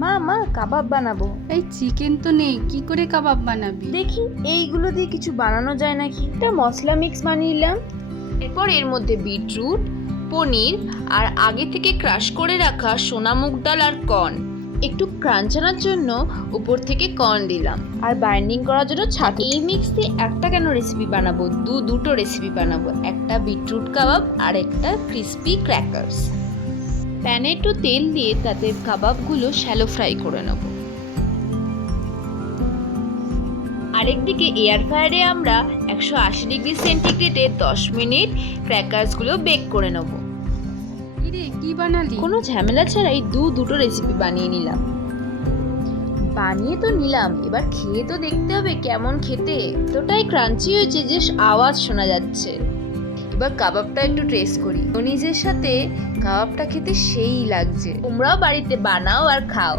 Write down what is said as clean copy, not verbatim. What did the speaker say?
মা কাবাব বানাবো। এই চিকেন তো নেই, কি করে কাবাব বানাবি? দেখি এইগুলো দিয়ে কিছু বানানো যায় নাকি। একটা মশলা মিক্স বানিয়ে নিলাম। এরপর এর মধ্যে বিটরুট, পনির আর আগে থেকে ক্রাশ করে রাখা সোনা মুগ ডাল আর কর্ন, একটু ক্রাঞ্চ আনার জন্য উপর থেকে কর্ন দিলাম, আর বাইন্ডিং করার জন্য ছাতু। এই মিক্স দিয়ে একটা কেন রেসিপি বানাবো, দুটো রেসিপি বানাবো, একটা বিটরুট কাবাব আর একটা ক্রিস্পি ক্র্যাকারস। প্যানে একটু তেল দিয়ে তাতে কাবাবগুলো শ্যালো ফ্রাই করে নেব। আরেকদিকে এয়ার ফ্রায়ারে আমরা 180 ডিগ্রি সেন্টিগ্রেডে 10 মিনিট ক্র্যাকারসগুলো বেক করে নেব। কিরে, কি বানালি? কোনো ঝামেলা ছাড়াই দুটো রেসিপি বানিয়ে নিলাম। বানিয়ে তো নিলাম, এবার খেয়ে তো দেখতে হবে কেমন খেতে। এতটাই ক্রাঞ্চি হয়েছে যে আওয়াজ শোনা যাচ্ছে। এবার কাবাবটা একটু টেস্ট করি। নিজের সাথে কাবাবটা খেতে সেই লাগছে। তোমরাও বাড়িতে বানাও আর খাও।